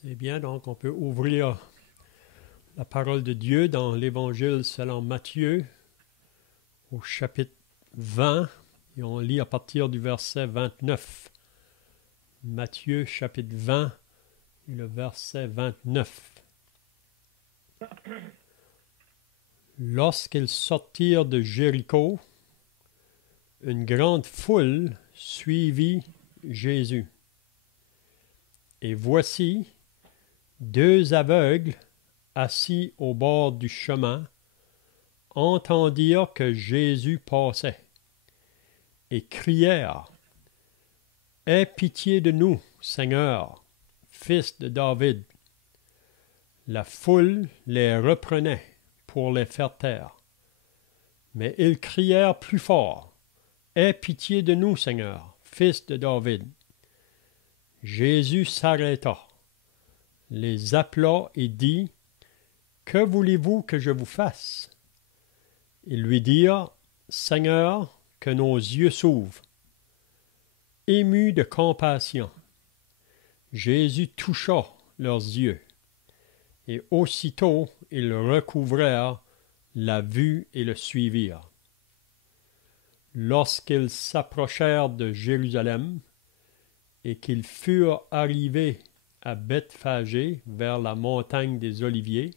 C'est bien, donc on peut ouvrir la parole de Dieu dans l'Évangile selon Matthieu au chapitre 20 et on lit à partir du verset 29. Matthieu chapitre 20 et le verset 29. Lorsqu'ils sortirent de Jéricho, une grande foule suivit Jésus. Et voici, deux aveugles assis au bord du chemin entendirent que Jésus passait et crièrent: « Aie pitié de nous, Seigneur, fils de David. » La foule les reprenait pour les faire taire. Mais ils crièrent plus fort: « Aie pitié de nous, Seigneur, fils de David. » Jésus s'arrêta, les appela et dit: « Que voulez-vous que je vous fasse? » Ils lui dirent: « Seigneur, que nos yeux s'ouvrent. » Ému de compassion, Jésus toucha leurs yeux, et aussitôt ils recouvrèrent la vue et le suivirent. Lorsqu'ils s'approchèrent de Jérusalem et qu'ils furent arrivés à Bethphagée vers la montagne des Oliviers,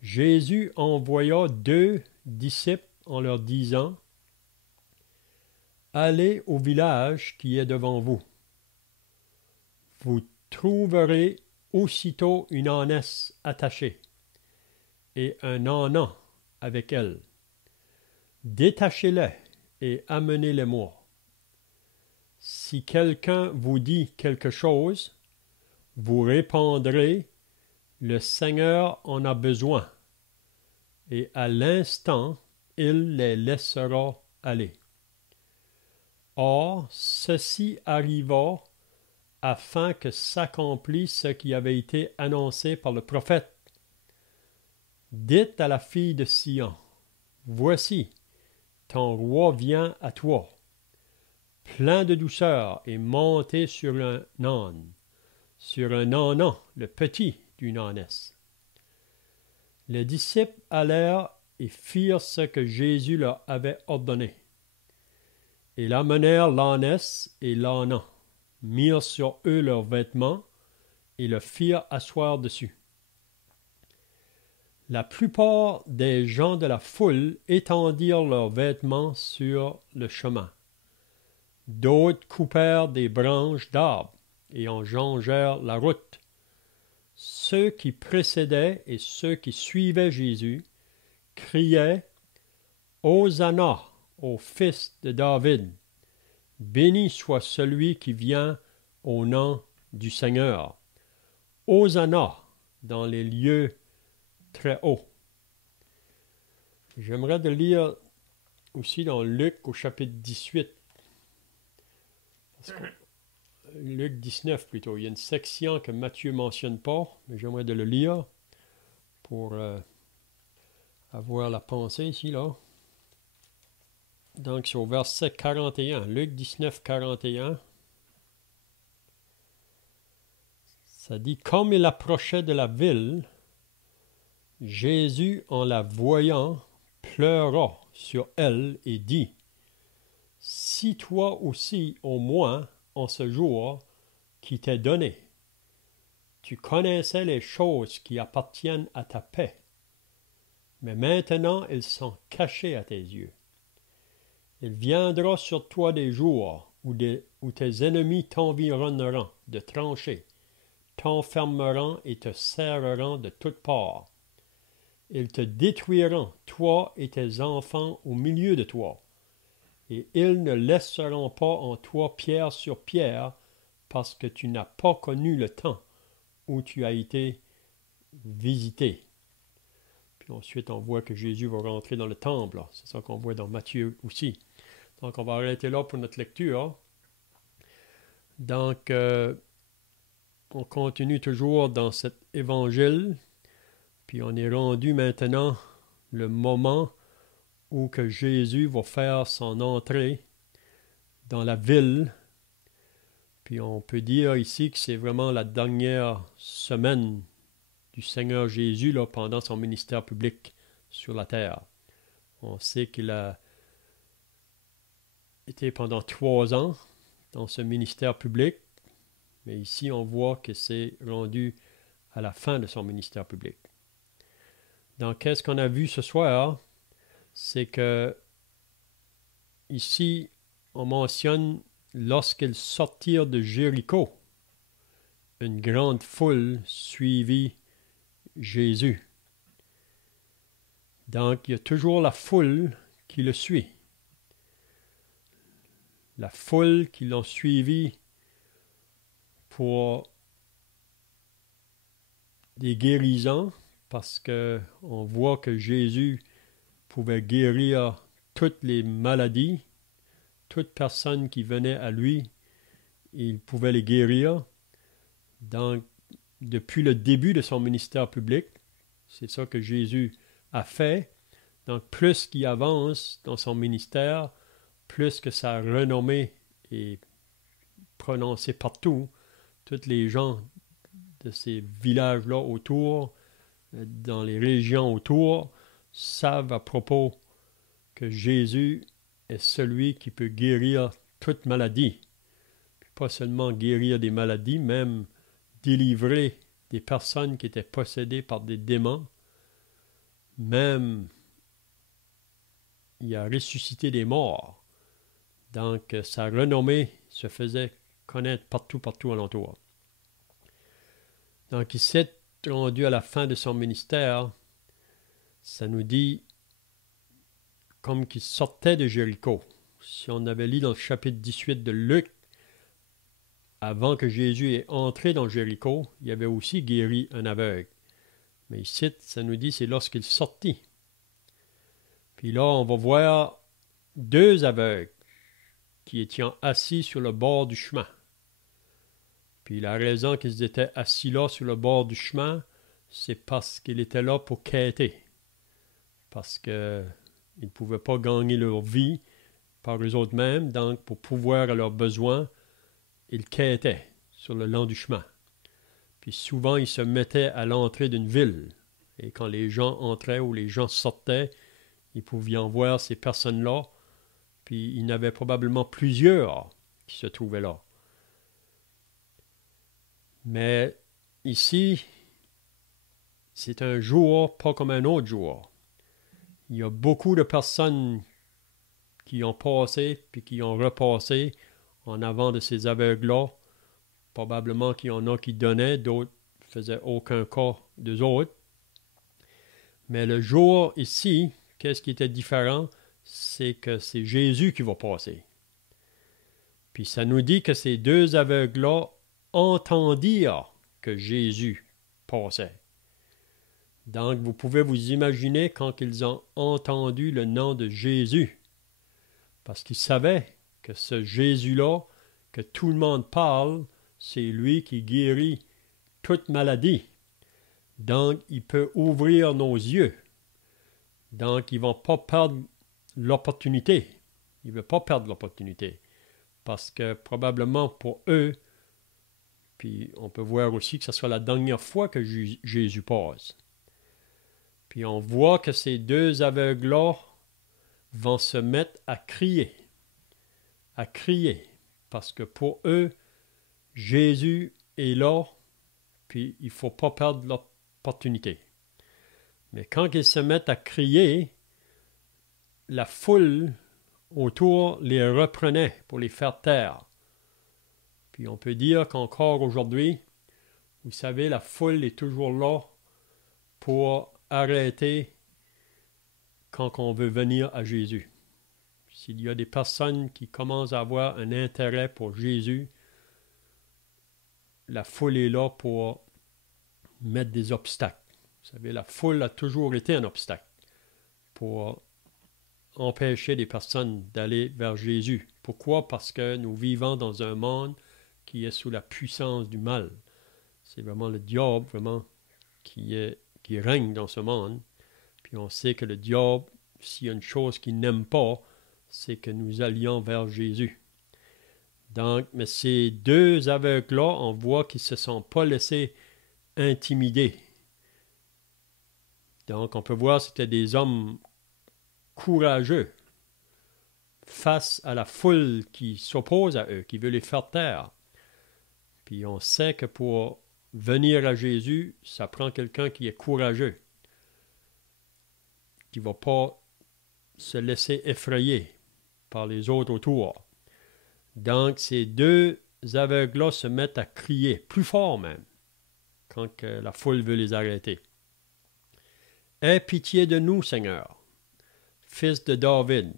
Jésus envoya deux disciples en leur disant: « Allez au village qui est devant vous. Vous trouverez aussitôt une ânesse attachée et un âne avec elle. Détachez-les et amenez-les-moi. Si quelqu'un vous dit quelque chose, vous répondrez: le Seigneur en a besoin, et à l'instant, il les laissera aller. » Or, ceci arriva afin que s'accomplisse ce qui avait été annoncé par le prophète. Dites à la fille de Sion: voici, ton roi vient à toi, plein de douceur et monté sur un âne, le petit d'une ânesse. Les disciples allèrent et firent ce que Jésus leur avait ordonné. Ils amenèrent l'ânesse et l'âne, mirent sur eux leurs vêtements et le firent asseoir dessus. La plupart des gens de la foule étendirent leurs vêtements sur le chemin. D'autres coupèrent des branches d'arbres et en jonchèrent la route. Ceux qui précédaient et ceux qui suivaient Jésus criaient: « Hosanna au fils de David! Béni soit celui qui vient au nom du Seigneur! Hosanna dans les lieux très hauts! » J'aimerais de lire aussi dans Luc au chapitre 18. Luc 19 plutôt. Il y a une section que Matthieu ne mentionne pas, mais j'aimerais de le lire pour avoir la pensée ici, là. Donc, c'est au verset 41. Luc 19, 41. Ça dit: « Comme il approchait de la ville, Jésus, en la voyant, pleura sur elle et dit: « Si toi aussi, au moins, en ce jour qui t'est donné, tu connaissais les choses qui appartiennent à ta paix, mais maintenant elles sont cachées à tes yeux. Il viendra sur toi des jours où tes ennemis t'environneront de tranchées, t'enfermeront et te serreront de toutes parts. Ils te détruiront, toi et tes enfants au milieu de toi, et ils ne laisseront pas en toi pierre sur pierre, parce que tu n'as pas connu le temps où tu as été visité. » Puis ensuite, on voit que Jésus va rentrer dans le temple. C'est ça qu'on voit dans Matthieu aussi. Donc, on va arrêter là pour notre lecture. Donc, on continue toujours dans cet évangile. Puis on est rendu maintenant le moment où que Jésus va faire son entrée dans la ville Puis on peut dire ici que c'est vraiment la dernière semaine du Seigneur Jésus là, pendant son ministère public sur la terre. On sait qu'il a été pendant 3 ans dans ce ministère public, mais ici on voit que c'est rendu à la fin de son ministère public. Donc, qu'est-ce qu'on a vu ce soir? C'est que ici, on mentionne lorsqu'ils sortirent de Jéricho, une grande foule suivit Jésus. Donc, il y a toujours la foule qui le suit. La foule qui l'ont suivi pour des guérisons, parce qu'on voit que Jésus pouvait guérir toutes les maladies, toute personne qui venait à lui, il pouvait les guérir. Donc, depuis le début de son ministère public, c'est ça que Jésus a fait. Donc, plus qu'il avance dans son ministère, plus que sa renommée est prononcée partout, tous les gens de ces villages-là autour, dans les régions autour, savent à propos que Jésus est celui qui peut guérir toute maladie. Puis pas seulement guérir des maladies, même délivrer des personnes qui étaient possédées par des démons. Même, il a ressuscité des morts. Donc, sa renommée se faisait connaître partout alentour. Donc, il s'est rendu à la fin de son ministère. Ça nous dit comme qu'il sortait de Jéricho. Si on avait lu dans le chapitre 18 de Luc, avant que Jésus ait entré dans Jéricho, il avait aussi guéri un aveugle. Mais ici, ça nous dit c'est lorsqu'il sortit. Puis là, on va voir 2 aveugles qui étaient assis sur le bord du chemin. Puis la raison qu'ils étaient assis là sur le bord du chemin, c'est parce qu'ils étaient là pour quêter. Parce qu'ils ne pouvaient pas gagner leur vie par eux-mêmes, donc pour pouvoir à leurs besoins, ils quêtaient sur le long du chemin. Puis souvent, ils se mettaient à l'entrée d'une ville. Et quand les gens entraient ou les gens sortaient, ils pouvaient en voir ces personnes-là. Puis il y en avait probablement plusieurs qui se trouvaient là. Mais ici, c'est un jour pas comme un autre jour. Il y a beaucoup de personnes qui ont passé puis qui ont repassé en avant de ces aveugles-là. Probablement qu'il y en a qui donnaient, d'autres ne faisaient aucun cas d'eux autres. Mais le jour ici, qu'est-ce qui était différent? C'est que c'est Jésus qui va passer. Puis ça nous dit que ces 2 aveugles-là entendirent que Jésus passait. Donc, vous pouvez vous imaginer quand ils ont entendu le nom de Jésus, parce qu'ils savaient que ce Jésus-là, que tout le monde parle, c'est lui qui guérit toute maladie. Donc, il peut ouvrir nos yeux. Donc, ils ne vont pas perdre l'opportunité. Ils ne veulent pas perdre l'opportunité. Parce que probablement pour eux, puis on peut voir aussi que ce sera la dernière fois que Jésus passe. Puis on voit que ces 2 aveugles-là vont se mettre à crier. Parce que pour eux, Jésus est là, puis il ne faut pas perdre l'opportunité. Mais quand ils se mettent à crier, la foule autour les reprenait pour les faire taire. Puis on peut dire qu'encore aujourd'hui, vous savez, la foule est toujours là pour arrêter quand on veut venir à Jésus. S'il y a des personnes qui commencent à avoir un intérêt pour Jésus, la foule est là pour mettre des obstacles. Vous savez, la foule a toujours été un obstacle pour empêcher des personnes d'aller vers Jésus. Pourquoi? Parce que nous vivons dans un monde qui est sous la puissance du mal. C'est vraiment le diable, vraiment, qui règne dans ce monde. Puis on sait que le diable, s'il y a une chose qu'il n'aime pas, c'est que nous allions vers Jésus. Donc, mais ces deux aveugles-là, on voit qu'ils ne se sont pas laissés intimider. Donc, on peut voir que c'était des hommes courageux face à la foule qui s'oppose à eux, qui veut les faire taire. Puis on sait que pour venir à Jésus, ça prend quelqu'un qui est courageux, qui ne va pas se laisser effrayer par les autres autour. Donc, ces deux aveugles-là se mettent à crier, plus fort même, quand que la foule veut les arrêter. « Aie pitié de nous, Seigneur, fils de David. »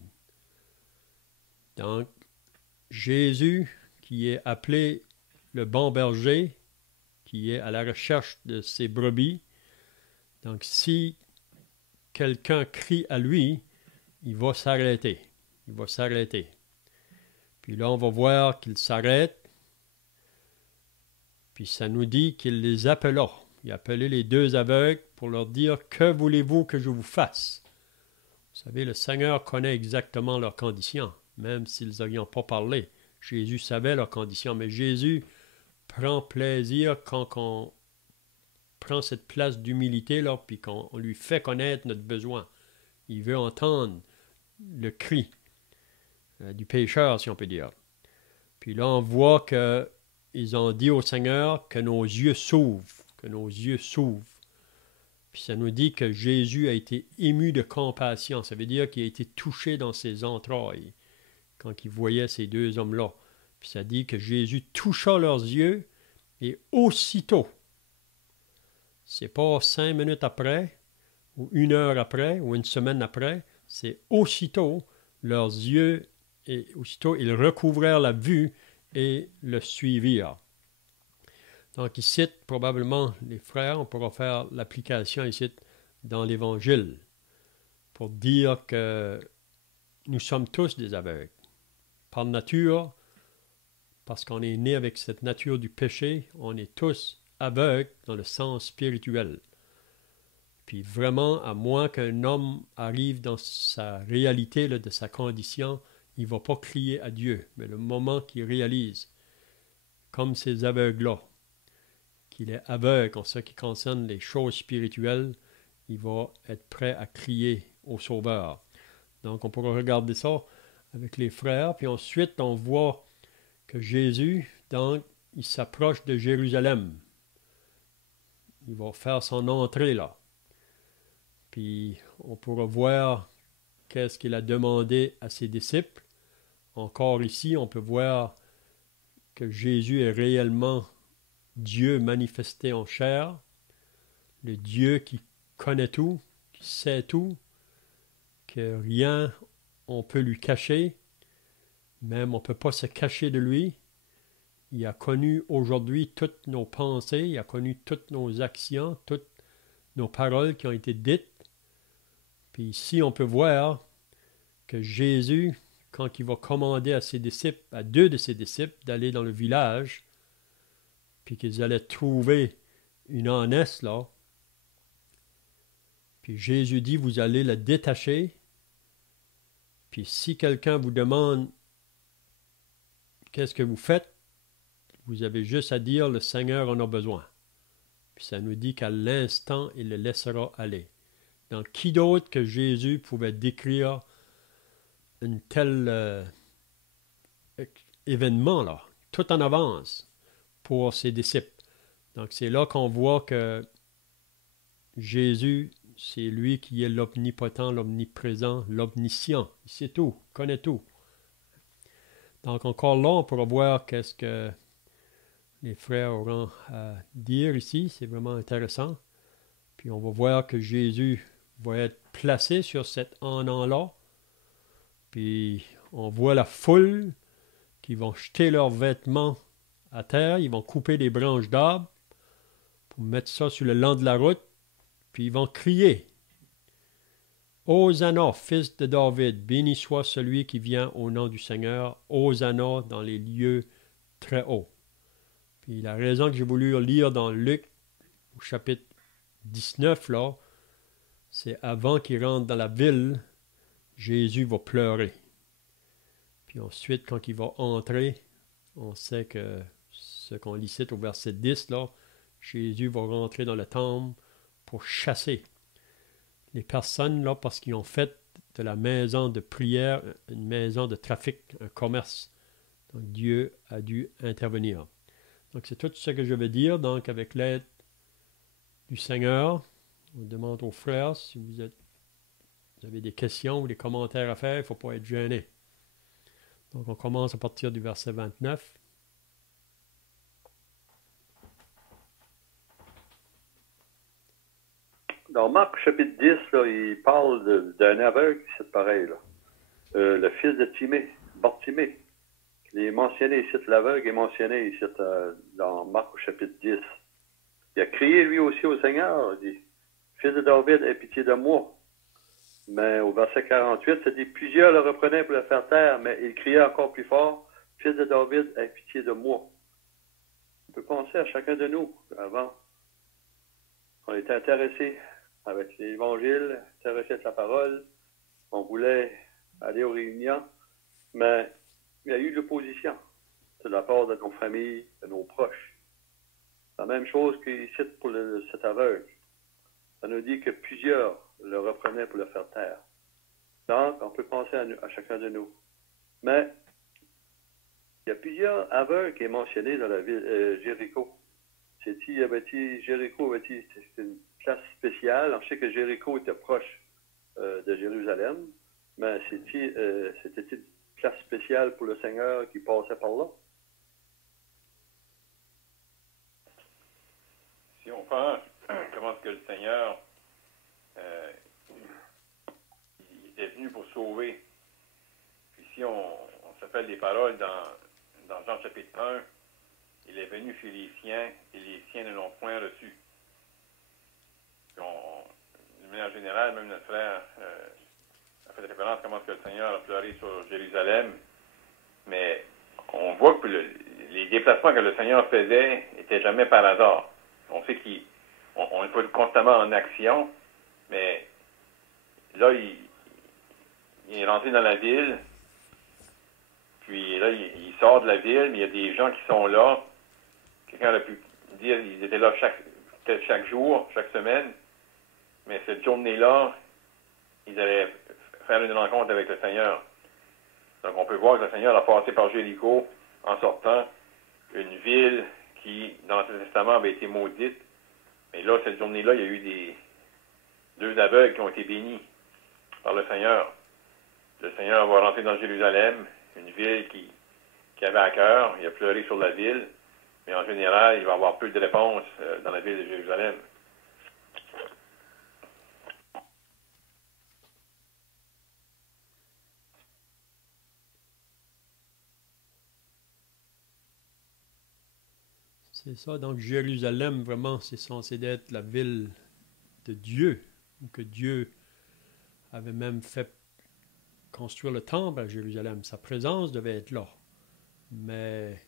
Donc, Jésus, qui est appelé le bon berger, qui est à la recherche de ses brebis. Donc, si quelqu'un crie à lui, il va s'arrêter. Il va s'arrêter. Puis là, on va voir qu'il s'arrête. Puis ça nous dit qu'il les appela. Il a appelé les deux aveugles pour leur dire « Que voulez-vous que je vous fasse? » Vous savez, le Seigneur connaît exactement leurs conditions, même s'ils n'auraient pas parlé. Jésus savait leurs conditions, mais Jésus prend plaisir quand on prend cette place d'humilité, là, puis qu'on lui fait connaître notre besoin. Il veut entendre le cri du pécheur, si on peut dire. Puis là, on voit qu'ils ont dit au Seigneur que nos yeux s'ouvrent, que nos yeux s'ouvrent. Puis ça nous dit que Jésus a été ému de compassion. Ça veut dire qu'il a été touché dans ses entrailles quand il voyait ces deux hommes-là. Puis ça dit que Jésus toucha leurs yeux et aussitôt, c'est pas 5 minutes après, ou 1 heure après, ou 1 semaine après, c'est aussitôt leurs yeux, et aussitôt ils recouvrèrent la vue et le suivirent. Donc ici, probablement, les frères, on pourra faire l'application ici dans l'Évangile pour dire que nous sommes tous des aveugles. Par nature, parce qu'on est né avec cette nature du péché, on est tous aveugles dans le sens spirituel. Puis vraiment, à moins qu'un homme arrive dans sa réalité là, de sa condition, il ne va pas crier à Dieu. Mais le moment qu'il réalise, comme ces aveugles-là, qu'il est aveugle en ce qui concerne les choses spirituelles, il va être prêt à crier au Sauveur. Donc on pourra regarder ça avec les frères. Puis ensuite, on voit que Jésus, donc, il s'approche de Jérusalem. Il va faire son entrée là. Puis on pourra voir qu'est-ce qu'il a demandé à ses disciples. Encore ici, on peut voir que Jésus est réellement Dieu manifesté en chair, le Dieu qui connaît tout, qui sait tout, que rien on peut lui cacher, même on ne peut pas se cacher de lui. Il a connu aujourd'hui toutes nos pensées, il a connu toutes nos actions, toutes nos paroles qui ont été dites. Puis ici, on peut voir que Jésus, quand il va commander à ses disciples, à 2 de ses disciples, d'aller dans le village, puis qu'ils allaient trouver une ânesse là, puis Jésus dit, vous allez la détacher, puis si quelqu'un vous demande qu'est-ce que vous faites, vous avez juste à dire, le Seigneur en a besoin. Puis ça nous dit qu'à l'instant, il le laissera aller. Donc, qui d'autre que Jésus pouvait décrire un tel événement là, tout en avance pour ses disciples. Donc, c'est là qu'on voit que Jésus, c'est lui qui est l'omnipotent, l'omniprésent, l'omniscient. Il sait tout, connaît tout. Donc, encore là, on pourra voir qu'est-ce que les frères auront à dire ici. C'est vraiment intéressant. Puis, on va voir que Jésus va être placé sur cet âne-là. Puis, on voit la foule qui vont jeter leurs vêtements à terre. Ils vont couper des branches d'arbres pour mettre ça sur le long de la route. Puis, ils vont crier. Hosanna, fils de David, béni soit celui qui vient au nom du Seigneur. Hosanna dans les lieux très hauts. Puis, la raison que j'ai voulu lire dans Luc, au chapitre 19, là, c'est avant qu'il rentre dans la ville, Jésus va pleurer. Puis ensuite, quand il va entrer On sait que ce qu'on lit ici au verset 10, là, Jésus va rentrer dans le temple pour chasser les personnes là parce qu'ils ont fait de la maison de prière une maison de trafic, un commerce. Donc Dieu a dû intervenir. Donc c'est tout ce que je veux dire. Donc avec l'aide du Seigneur, on demande aux frères si vous avez des questions ou des commentaires à faire, il ne faut pas être gêné. Donc on commence à partir du verset 29. Dans Marc chapitre 10, là, il parle d'un aveugle, c'est pareil. Là. Le fils de Bartimée. Il est mentionné ici, l'aveugle est mentionné ici dans Marc au chapitre 10. Il a crié lui aussi au Seigneur, il dit, Fils de David, aie pitié de moi. Mais au verset 48, ça dit, plusieurs le reprenaient pour le faire taire, mais il criait encore plus fort, Fils de David, aie pitié de moi. On peut penser à chacun de nous, avant. On était intéressés avec l'Évangile, intéressés à la parole. On voulait aller aux réunions, mais il y a eu de l'opposition de la part de nos familles, de nos proches. La même chose qu'ici pour cet aveugle. Ça nous dit que plusieurs le reprenaient pour le faire taire. Donc, on peut penser à chacun de nous. Mais, il y a plusieurs aveugles qui est mentionné dans la ville Jéricho. Jéricho avait-il, c'est une place spéciale. On sait que Jéricho était proche de Jérusalem, mais c'était une place spéciale pour le Seigneur qui passait par là. Si on pense comment est-ce que le Seigneur il était venu pour sauver, puis si on s'appelle les paroles dans Jean chapitre 1, il est venu chez les siens et les siens ne l'ont point reçu. Puis d'une manière générale, même notre frère a fait référence à comment est-ce que le Seigneur a pleuré sur Jérusalem, mais on voit que les déplacements que le Seigneur faisait n'étaient jamais par hasard. On sait qu'on est pas constamment en action, mais là, il est rentré dans la ville, puis là, il sort de la ville, mais il y a des gens qui sont là. Quelqu'un aurait pu dire qu'ils étaient là peut-être chaque jour, chaque semaine, mais cette journée-là, ils allaient faire une rencontre avec le Seigneur. Donc, on peut voir que le Seigneur a passé par Jéricho en sortant, une ville qui, dans l'Ancien Testament, avait été maudite. Mais là, cette journée-là, il y a eu deux aveugles qui ont été bénis par le Seigneur. Le Seigneur va rentrer dans Jérusalem, une ville qui avait à cœur. Il a pleuré sur la ville, mais en général, il va y avoir peu de réponses dans la ville de Jérusalem. C'est ça, donc Jérusalem, vraiment, c'est censé être la ville de Dieu, ou que Dieu avait même fait construire le temple à Jérusalem. Sa présence devait être là. Mais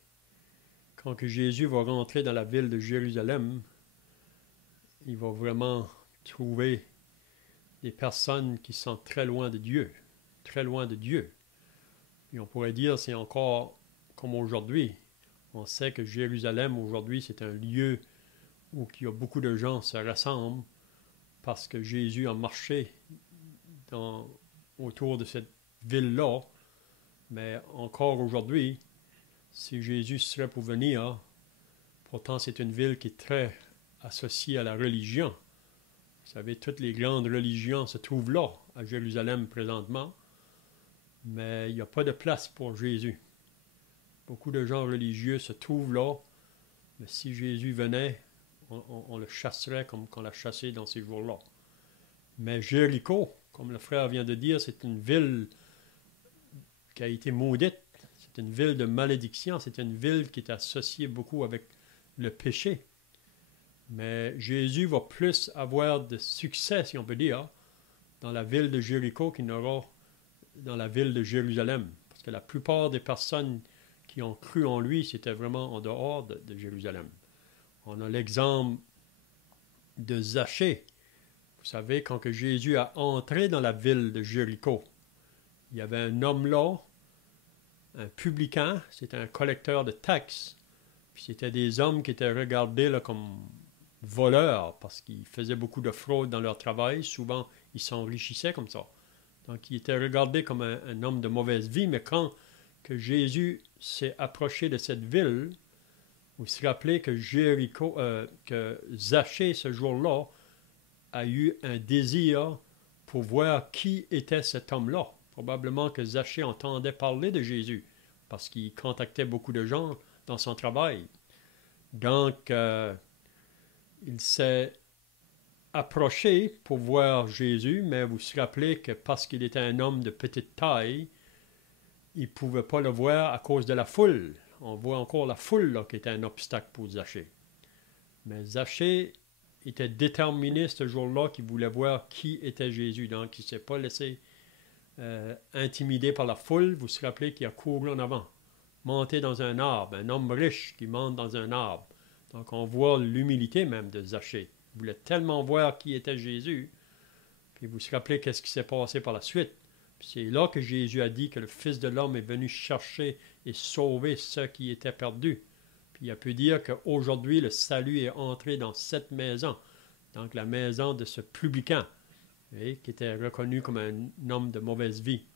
quand que Jésus va rentrer dans la ville de Jérusalem, il va vraiment trouver des personnes qui sont très loin de Dieu, très loin de Dieu. Et on pourrait dire c'est encore comme aujourd'hui. On sait que Jérusalem aujourd'hui c'est un lieu où il y a beaucoup de gens se rassemblent parce que Jésus a marché autour de cette ville-là. Mais encore aujourd'hui, si Jésus serait pour venir, pourtant c'est une ville qui est très associée à la religion. Vous savez, toutes les grandes religions se trouvent là, à Jérusalem présentement, mais il n'y a pas de place pour Jésus. Beaucoup de gens religieux se trouvent là, mais si Jésus venait, on le chasserait comme on l'a chassé dans ces jours-là. Mais Jéricho, comme le frère vient de dire, c'est une ville qui a été maudite. C'est une ville de malédiction. C'est une ville qui est associée beaucoup avec le péché. Mais Jésus va plus avoir de succès, si on peut dire, dans la ville de Jéricho qu'il n'aura dans la ville de Jérusalem. Parce que la plupart des personnes qui ont cru en lui, c'était vraiment en dehors de Jérusalem. On a l'exemple de Zachée. Vous savez, quand que Jésus a entré dans la ville de Jéricho, il y avait un homme là un publicain, c'était un collecteur de taxes. Puis c'était des hommes qui étaient regardés là, comme voleurs parce qu'ils faisaient beaucoup de fraude dans leur travail. Souvent, ils s'enrichissaient comme ça. Donc, il était regardé comme un homme de mauvaise vie. Mais quand que Jésus s'est approché de cette ville, vous vous rappelez que que Zachée, ce jour-là, a eu un désir pour voir qui était cet homme-là. Probablement que Zachée entendait parler de Jésus parce qu'il contactait beaucoup de gens dans son travail. Donc, il s'est approché pour voir Jésus, mais vous vous rappelez que parce qu'il était un homme de petite taille, il ne pouvait pas le voir à cause de la foule. On voit encore la foule là, qui était un obstacle pour Zachée. Mais Zachée était déterminé ce jour-là qu'il voulait voir qui était Jésus. Donc, il ne s'est pas laissé intimider par la foule. Vous vous rappelez qu'il a couru en avant, monté dans un arbre, un homme riche qui monte dans un arbre. Donc, on voit l'humilité même de Zachée. Il voulait tellement voir qui était Jésus. Puis vous vous rappelez qu'est-ce qui s'est passé par la suite. Puis c'est là que Jésus a dit que le Fils de l'homme est venu chercher et sauver ceux qui étaient perdus. Puis il a pu dire qu'aujourd'hui, le salut est entré dans cette maison, donc la maison de ce publicain, qui était reconnu comme un homme de mauvaise vie.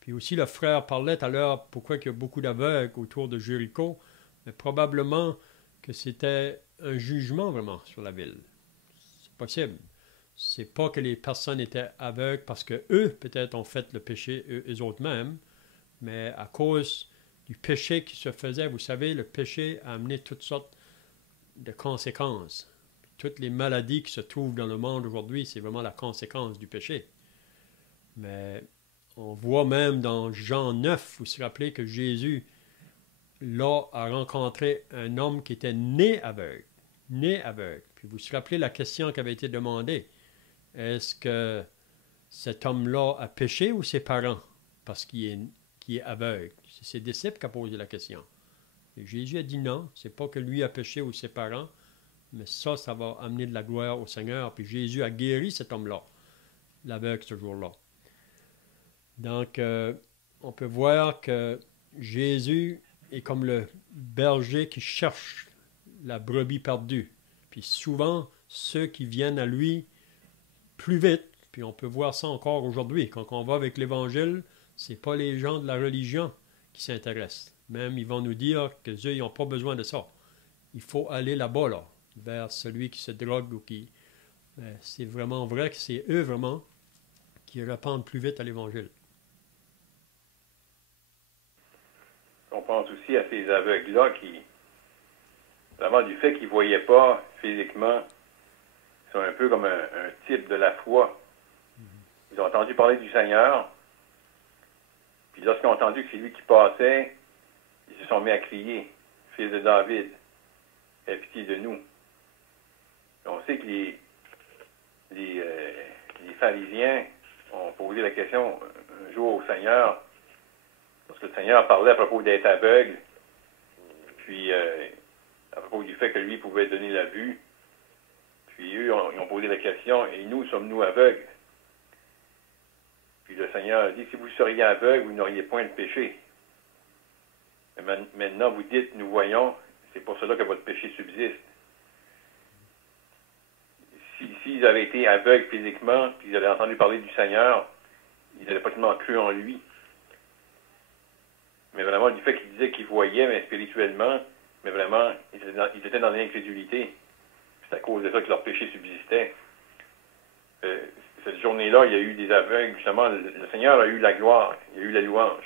Puis aussi, le frère parlait tout à l'heure pourquoi il y a beaucoup d'aveugles autour de Jéricho, mais probablement que c'était un jugement vraiment sur la ville. C'est possible. C'est pas que les personnes étaient aveugles parce que eux, peut-être, ont fait le péché eux autres mêmes, mais à cause du péché qui se faisait, vous savez, le péché a amené toutes sortes de conséquences. Toutes les maladies qui se trouvent dans le monde aujourd'hui, c'est vraiment la conséquence du péché. Mais on voit même dans Jean 9, vous vous rappelez que Jésus, là, a rencontré un homme qui était né aveugle. Né aveugle. Puis vous vous rappelez la question qui avait été demandée. Est-ce que cet homme-là a péché ou ses parents parce qu'il est aveugle? C'est ses disciples qui ont posé la question. Et Jésus a dit non, c'est pas que lui a péché ou ses parents, mais ça va amener de la gloire au Seigneur. Puis Jésus a guéri cet homme-là, l'aveugle ce jour-là. Donc, on peut voir que Jésus est comme le berger qui cherche la brebis perdue. Puis souvent, ceux qui viennent à lui plus vite, puis on peut voir ça encore aujourd'hui. Quand on va avec l'Évangile, ce n'est pas les gens de la religion qui s'intéressent. Même, ils vont nous dire qu'eux, ils n'ont pas besoin de ça. Il faut aller là-bas, là, vers celui qui se drogue ou qui... c'est vraiment vrai que c'est eux, vraiment, qui répondent plus vite à l'Évangile. On pense aussi à ces aveugles-là qui, vraiment du fait qu'ils ne voyaient pas physiquement, sont un peu comme un type de la foi. Ils ont entendu parler du Seigneur, puis lorsqu'ils ont entendu que c'est lui qui passait, ils se sont mis à crier, « Fils de David, aie pitié de nous ». On sait que les pharisiens ont posé la question un jour au Seigneur, parce que le Seigneur parlait à propos d'être aveugle, puis à propos du fait que lui pouvait donner la vue. Puis eux, ils ont posé la question, et nous, sommes-nous aveugles? Puis le Seigneur a dit, si vous seriez aveugle, vous n'auriez point de péché. Mais maintenant, vous dites, nous voyons, c'est pour cela que votre péché subsiste. S'ils avaient été aveugles physiquement, puis ils avaient entendu parler du Seigneur, ils n'avaient pas tellement cru en lui. Mais vraiment, du fait qu'ils disaient qu'ils voyaient, mais spirituellement, mais vraiment, ils étaient dans l'incrédulité. C'est à cause de ça que leur péché subsistait. Cette journée-là, il y a eu des aveugles. Justement, le Seigneur a eu la gloire, il a eu la louange.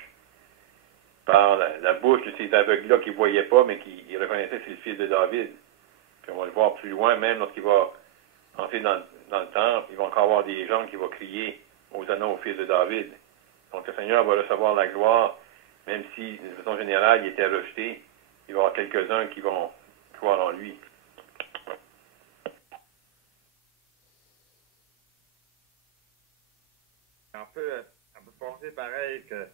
Par la bouche de ces aveugles-là qui ne voyaient pas, mais qui reconnaissaient que c'est le fils de David. Puis on va le voir plus loin, même lorsqu'il va entrer dans le temple, il va encore avoir des gens qui vont crier aux anneaux au fils de David. Donc le Seigneur va recevoir la gloire, même si, de façon générale, il était rejeté. Il va y avoir quelques-uns qui vont croire en lui. On peut penser pareil que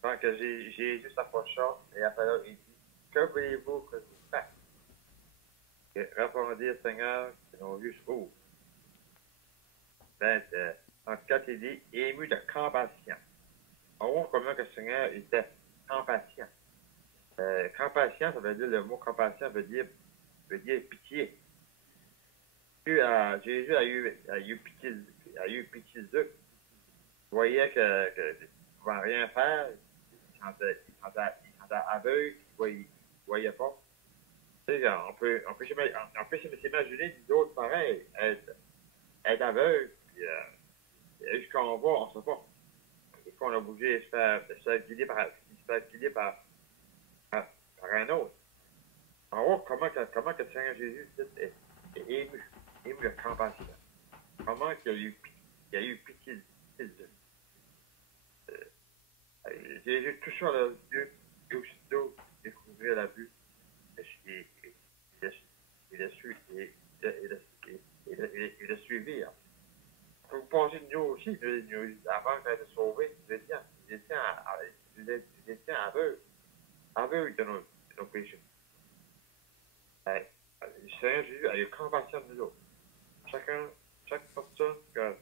quand que Jésus s'approcha et après il dit, que voulez-vous que je vous fasse? Et répondit le Seigneur, que nos yeux s'ouvrent. Donc, quand il dit, ému de compassion, on voit comment que le Seigneur était compassion. Compassion, ça veut dire, le mot compassion veut dire pitié. Puis, Jésus a eu pitié d'eux. Il voyait qu'il ne pouvait rien faire. Il sentait aveugle, il ne voyait pas. Tu sais, on peut s'imaginer d'autres pareils, être aveugle, puis jusqu'à on voit, on ne sait pas. Des fois, on a bougé de se faire guider par un autre. On voit comment que le Seigneur Jésus est ému de compassion. Comment qu'il a eu pitié d'eux. Jésus toucha leurs yeux et aussitôt découvrit la vue. Il a suivi. Vous pensez que nous aussi, avant d'être sauvés, nous étions aveugles de nos péchés. Le Seigneur Jésus a eu compassion de nous autres. Chaque personne qui a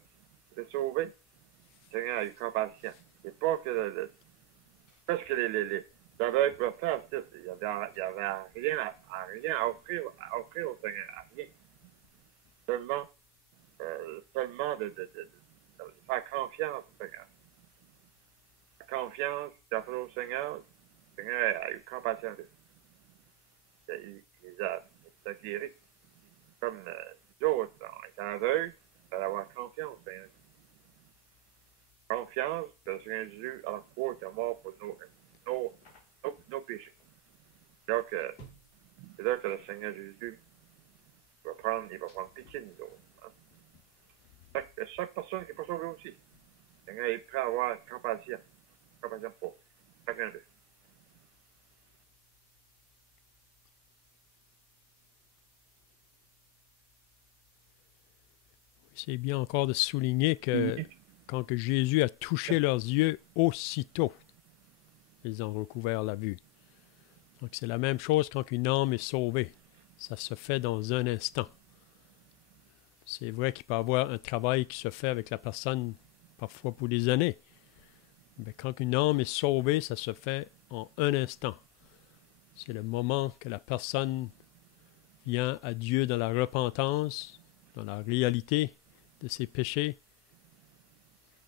été sauvée, le Seigneur a eu compassion. C'est pas que parce que les aveugles peuvent faire, il n'y avait rien à offrir au Seigneur, à rien. Seulement de faire confiance au Seigneur. La confiance d'après au Seigneur, le Seigneur a eu compassion d'eux. Il les a guéris. Comme nous autres, on est aveugles, il faut avoir confiance au Seigneur. Confiance que le Seigneur Jésus à la croix est mort pour nos péchés. Donc, c'est là que le Seigneur Jésus va prendre pitié de nous autres. Hein? Chaque personne qui est pas sauvée aussi, le Seigneur est prêt à avoir compassion pour chacun d'eux. C'est bien encore de souligner que quand que Jésus a touché leurs yeux, aussitôt, ils ont recouvert la vue. Donc c'est la même chose quand une âme est sauvée. Ça se fait dans un instant. C'est vrai qu'il peut y avoir un travail qui se fait avec la personne parfois pour des années. Mais quand une âme est sauvée, ça se fait en un instant. C'est le moment que la personne vient à Dieu dans la repentance, dans la réalité de ses péchés,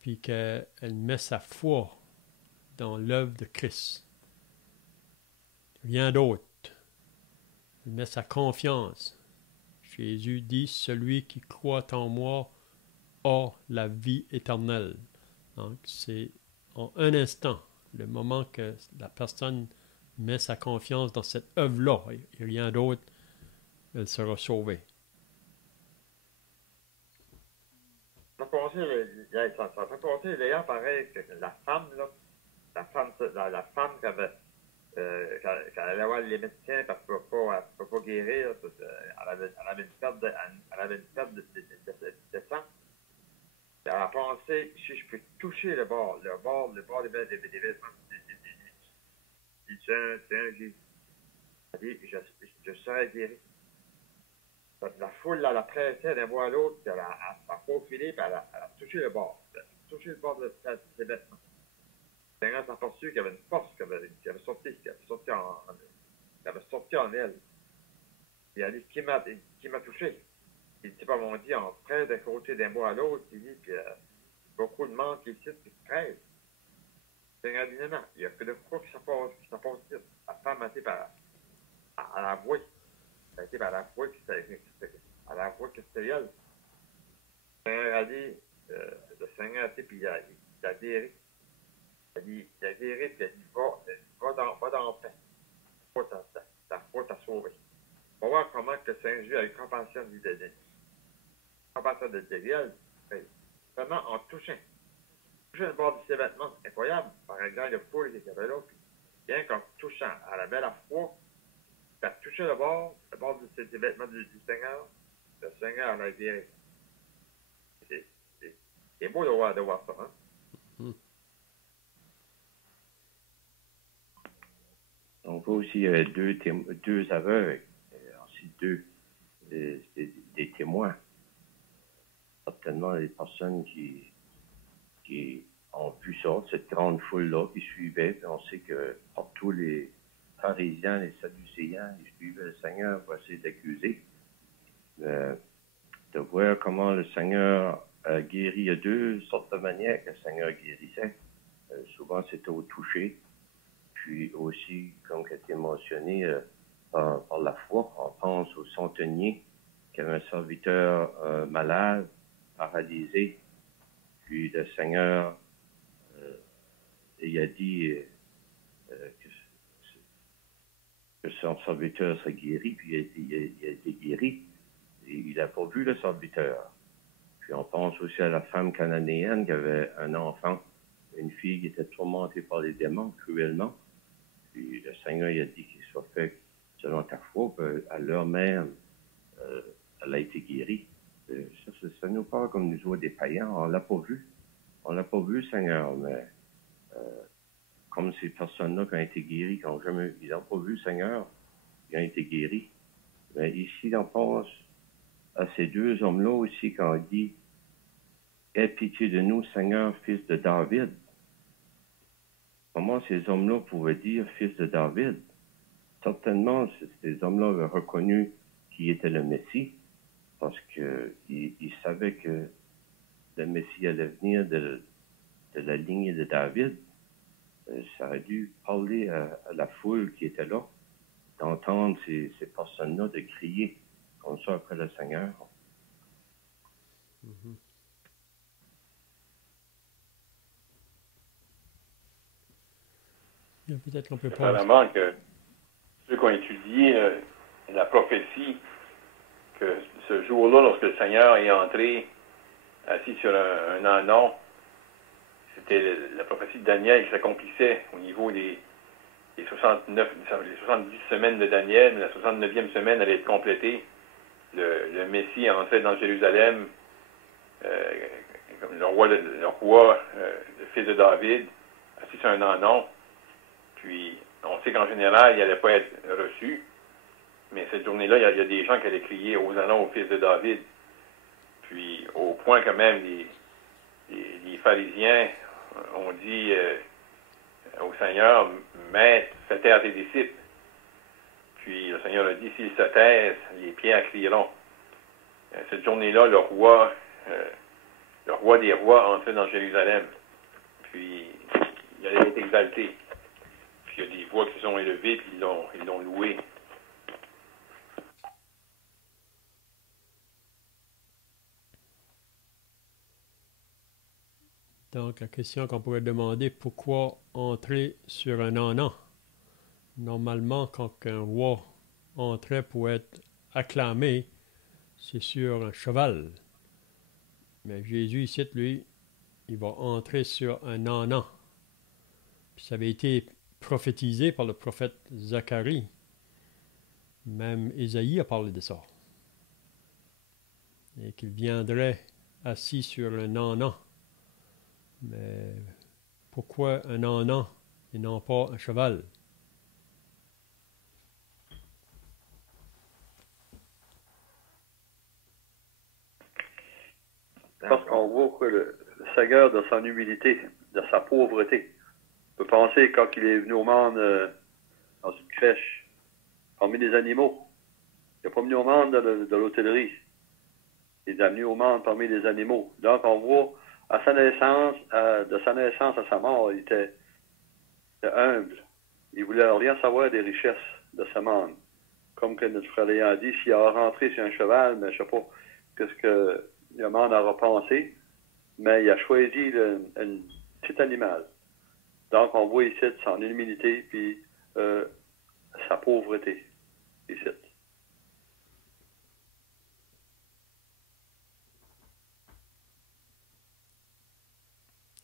puis qu'elle met sa foi dans l'œuvre de Christ. Rien d'autre. Elle met sa confiance. Jésus dit, celui qui croit en moi a la vie éternelle. Donc, c'est en un instant, le moment que la personne met sa confiance dans cette œuvre-là, et rien d'autre, elle sera sauvée. Ça fait penser d'ailleurs pareil que la femme qui allait voir les médecins parce qu'elle ne peut pas guérir, elle avait une perte de sang. Elle a pensé, si je peux toucher le bord des vêtements du Seigneur Jésus, elle dit, je serai guéri. La foule la pressait d'un bout à l'autre, puis elle a faufilé, puis elle a touché le bord. Elle a touché le bord de ses vêtements. Le Seigneur s'est aperçu qu'il y avait une force qui avait sorti en elle. Il a dit, qui m'a touché? Il dit, pas mon Dieu, on presse d'un côté d'un bout à l'autre, il dit, puis beaucoup de monde qui ici, qui presse. Le Seigneur dit, non, il y a que de quoi qui s'apporte ici. La femme a été à la voix. Elle a été à la voix qui c'était elle. Le Seigneur a dit, le Seigneur a dit, puis il a guéri. Il a guéri, puis il a dit, va dans paix. Ta foi t'a sauvé. On va voir comment que Saint Jésus a eu compassion de Daniel. Seulement en touchant le bord de ses vêtements, incroyable, par exemple, le foule qui avait là, puis bien qu'en touchant à la belle foi, il a touché le bord de ses vêtements du Seigneur, le Seigneur l'a guéri. C'est beau de voir ça, hein? On voit aussi deux aveugles, aussi des témoins. Certainement des personnes qui ont vu ça, cette grande foule-là qui suivait. Puis on sait que partout les pharisiens, les sadducéens, ils suivaient le Seigneur pour essayer d'accuser. De voir comment le Seigneur guérit. Il y a deux sortes de manières que le Seigneur guérissait. Souvent, c'était au toucher. Puis aussi, comme qui a été mentionné, par la foi. On pense au centenier qui avait un serviteur malade, paralysé. Puis le Seigneur, il a dit que son serviteur serait guéri, puis il a été guéri. Et il n'a pas vu le serviteur. Puis on pense aussi à la femme cananéenne qui avait un enfant, une fille qui était tourmentée par les démons cruellement. Puis le Seigneur il a dit qu'il soit fait selon ta foi, à l'heure même, elle a été guérie. Ça nous parle comme nous autres des païens. On ne l'a pas vu. On ne l'a pas vu, Seigneur, mais comme ces personnes-là qui ont été guéries, qui n'ont jamais, ils n'ont pas vu, Seigneur, ils ont été guéris. Mais ici, on pense à ces deux hommes-là aussi quand il dit « Aie pitié de nous, Seigneur, fils de David ». Comment ces hommes-là pouvaient dire « fils de David ». Certainement, ces hommes-là avaient reconnu qui était le Messie, parce qu'ils savaient que le Messie allait venir de la lignée de David. Ça a dû parler à la foule qui était là, d'entendre ces personnes-là, de crier comme ça après le Seigneur. Mm-hmm. Peut-être qu'on peut pas... Apparemment que ceux qui ont étudié la prophétie, que ce jour-là, lorsque le Seigneur est entré assis sur un anon, c'était la prophétie de Daniel qui s'accomplissait au niveau des 70 semaines de Daniel, mais la 69e semaine allait être complétée. Le Messie entrait dans Jérusalem, comme le roi, le fils de David, assis sur un anon. Puis, on sait qu'en général, il n'allait pas être reçu, mais cette journée-là, il y a des gens qui allaient crier aux anons au fils de David. Puis, au point que même les pharisiens ont dit au Seigneur, « Maître, fais taire tes disciples. » Puis, le Seigneur a dit, « S'ils se taisent, les pierres crieront. » Cette journée-là, le roi des rois entrait dans Jérusalem. Puis, il allait être exalté. Puis, il y a des voix qui se sont élevées, puis ils l'ont loué. Donc, la question qu'on pourrait demander, pourquoi entrer sur un anon? Normalement, quand un roi entrait pour être acclamé, c'est sur un cheval. Mais Jésus, ici, lui, il va entrer sur un anon. Puis ça avait été prophétisé par le prophète Zacharie. Même Ésaïe a parlé de ça. Et qu'il viendrait assis sur un anon. Mais pourquoi un anon et non pas un cheval? Parce qu'on voit que le Seigneur, de son humilité, de sa pauvreté, on peut penser quand il est venu au monde dans une crèche, parmi les animaux. Il n'est pas venu au monde de l'hôtellerie. Il est venu au monde parmi les animaux. Donc, on voit, à sa naissance, de sa naissance à sa mort, il était humble. Il voulait rien savoir des richesses de ce monde. Comme que notre frère Léon a dit, s'il a rentré sur un cheval, mais je ne sais pas qu'est-ce que le monde aura pensé, mais il a choisi un petit animal. Donc, on voit ici son humilité puis sa pauvreté ici.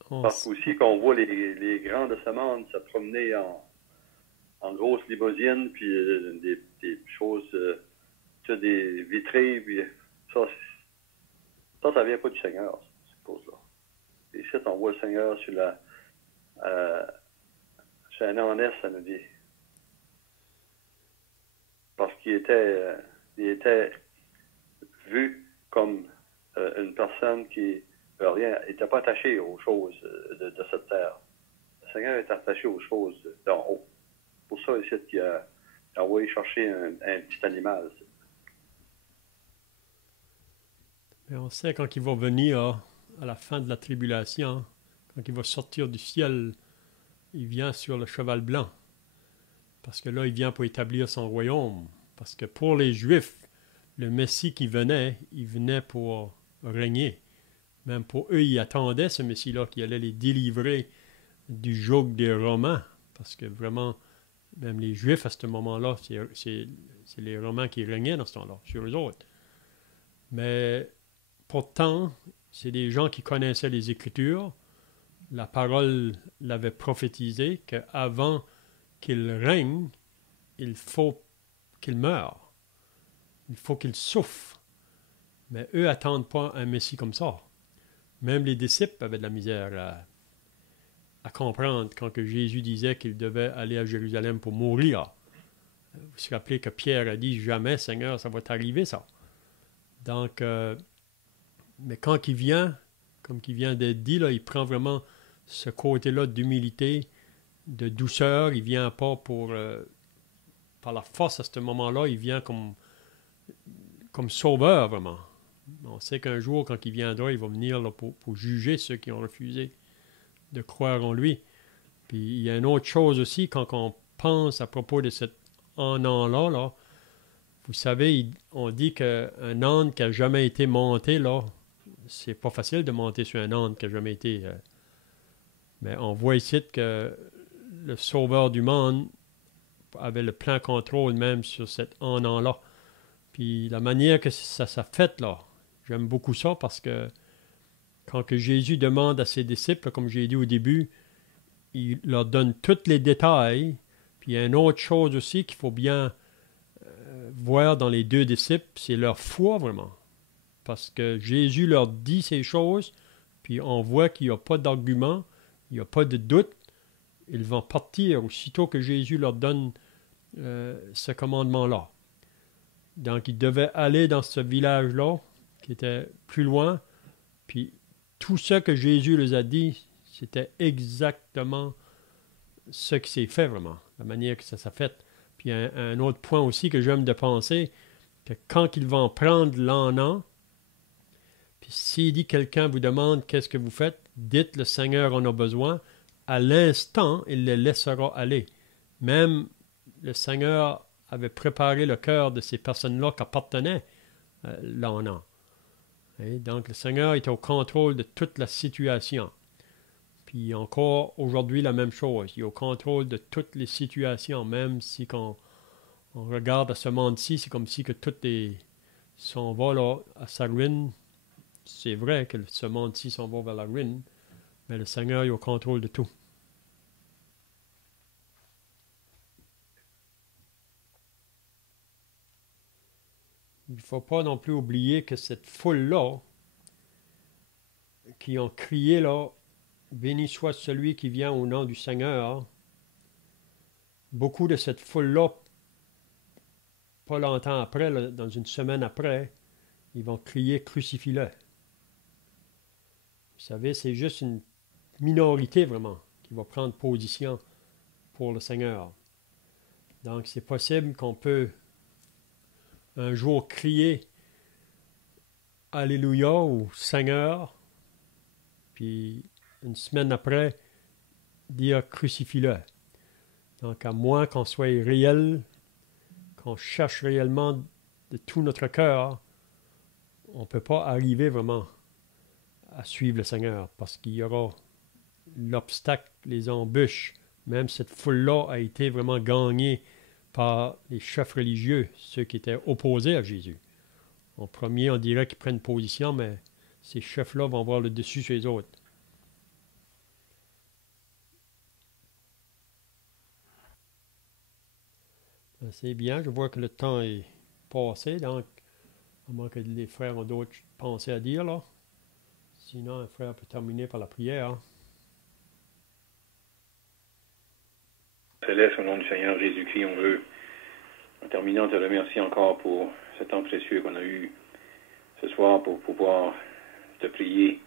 Parce qu'aussi qu'on voit les grands de ce monde se promener en grosses limousines, puis des choses, des vitrées, puis ça vient pas du Seigneur, ces choses-là. Et ici, on voit le Seigneur sur un honnête, ça nous dit. Parce qu'il était vu comme une personne qui rien. Il n'était pas attaché aux choses de cette terre. Le Seigneur est attaché aux choses d'en haut. Pour ça, ici, qu'il a envoyé chercher un petit animal. Mais on sait quand il va venir à la fin de la tribulation, quand il va sortir du ciel, il vient sur le cheval blanc. Parce que là, il vient pour établir son royaume. Parce que pour les Juifs, le Messie qui venait, il venait pour régner. Même pour eux, ils attendaient ce Messie-là qui allait les délivrer du joug des Romains. Parce que vraiment, même les Juifs à ce moment-là, c'est les Romains qui régnaient dans ce temps-là, sur eux autres. Mais pourtant, c'est des gens qui connaissaient les Écritures. La parole l'avait prophétisé qu'avant qu'il règne, il faut qu'il meure. Il faut qu'il souffre. Mais eux n'attendent pas un Messie comme ça. Même les disciples avaient de la misère à comprendre quand que Jésus disait qu'il devait aller à Jérusalem pour mourir. Vous vous rappelez que Pierre a dit « Jamais, Seigneur, ça va t'arriver, ça. » Donc, mais quand il vient, comme il vient d'être dit, là, il prend vraiment ce côté-là d'humilité, de douceur. Il ne vient pas par la force à ce moment-là, il vient comme sauveur, vraiment. On sait qu'un jour, quand il viendra, il va venir là, pour juger ceux qui ont refusé de croire en lui. Puis il y a une autre chose aussi, quand on pense à propos de cet âne-là, là, vous savez, on dit qu'un âne qui n'a jamais été monté, là, c'est pas facile de monter sur un âne qui n'a jamais été. Mais on voit ici que le sauveur du monde avait le plein contrôle même sur cet âne-là. Puis la manière que ça s'est fait, là, j'aime beaucoup ça parce que quand que Jésus demande à ses disciples, comme j'ai dit au début, il leur donne tous les détails. Puis il y a une autre chose aussi qu'il faut bien voir dans les deux disciples, c'est leur foi vraiment. Parce que Jésus leur dit ces choses, puis on voit qu'il n'y a pas d'argument, il n'y a pas de doute. Ils vont partir aussitôt que Jésus leur donne ce commandement-là. Donc, ils devaient aller dans ce village-là, qui était plus loin, puis tout ce que Jésus les a dit, c'était exactement ce qui s'est fait vraiment, la manière que ça s'est fait. Puis un autre point aussi que j'aime de penser, que quand ils vont prendre l'âne, puis s'il dit quelqu'un vous demande qu'est-ce que vous faites, dites le Seigneur en a besoin, à l'instant, il les laissera aller. Même le Seigneur avait préparé le cœur de ces personnes-là qui appartenaient à l'âne. Donc le Seigneur était au contrôle de toute la situation. Puis encore aujourd'hui la même chose, il est au contrôle de toutes les situations, même si quand on regarde à ce monde-ci, c'est comme si que tout s'en va là, à sa ruine. C'est vrai que ce monde-ci s'en va vers la ruine, mais le Seigneur est au contrôle de tout. Il ne faut pas non plus oublier que cette foule-là, qui ont crié là, « Béni soit celui qui vient au nom du Seigneur », beaucoup de cette foule-là, pas longtemps après, là, dans une semaine après, ils vont crier « Crucifie-le ». Vous savez, c'est juste une minorité vraiment qui va prendre position pour le Seigneur. Donc, c'est possible qu'on peut un jour crier « Alléluia » ou « Seigneur », puis une semaine après, dire « Crucifie-le ». Donc, à moins qu'on soit réel, qu'on cherche réellement de tout notre cœur, on ne peut pas arriver vraiment à suivre le Seigneur parce qu'il y aura l'obstacle, les embûches. Même cette foule-là a été vraiment gagnée par les chefs religieux, ceux qui étaient opposés à Jésus. En premier, on dirait qu'ils prennent position, mais ces chefs-là vont avoir le dessus sur les autres. C'est bien, je vois que le temps est passé, donc à moins que les frères ont d'autres pensées à dire, là. Sinon, un frère peut terminer par la prière. Céleste, au nom du Seigneur Jésus-Christ, on veut, en terminant, te remercier encore pour ce temps précieux qu'on a eu ce soir pour pouvoir te prier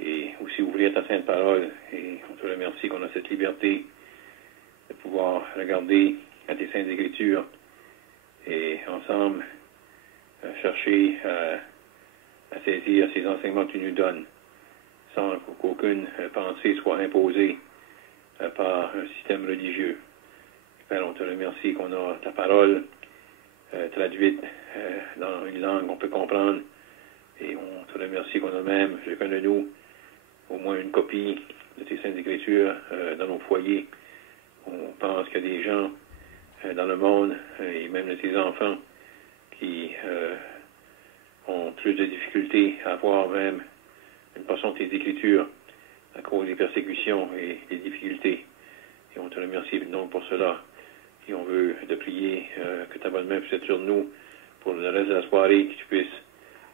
et aussi ouvrir ta sainte parole. Et on te remercie qu'on a cette liberté de pouvoir regarder à tes saintes écritures et ensemble chercher à saisir ces enseignements que tu nous donnes sans qu'aucune pensée soit imposée par un système religieux. Père, on te remercie qu'on a ta parole traduite dans une langue qu'on peut comprendre. Et on te remercie qu'on a même, chacun de nous, au moins une copie de tes saintes écritures dans nos foyers. On pense qu'il y a des gens dans le monde, et même de tes enfants, qui ont plus de difficultés à avoir même une portion de tes écritures à cause des persécutions et des difficultés. Et on te remercie donc pour cela. Et on veut te prier que ta bonne main puisse être sur nous pour le reste de la soirée, que tu puisses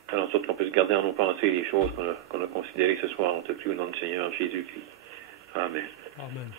faire en sorte qu'on puisse garder en nos pensées les choses qu'on a considérées ce soir. On te prie au nom du Seigneur Jésus-Christ. Amen. Amen.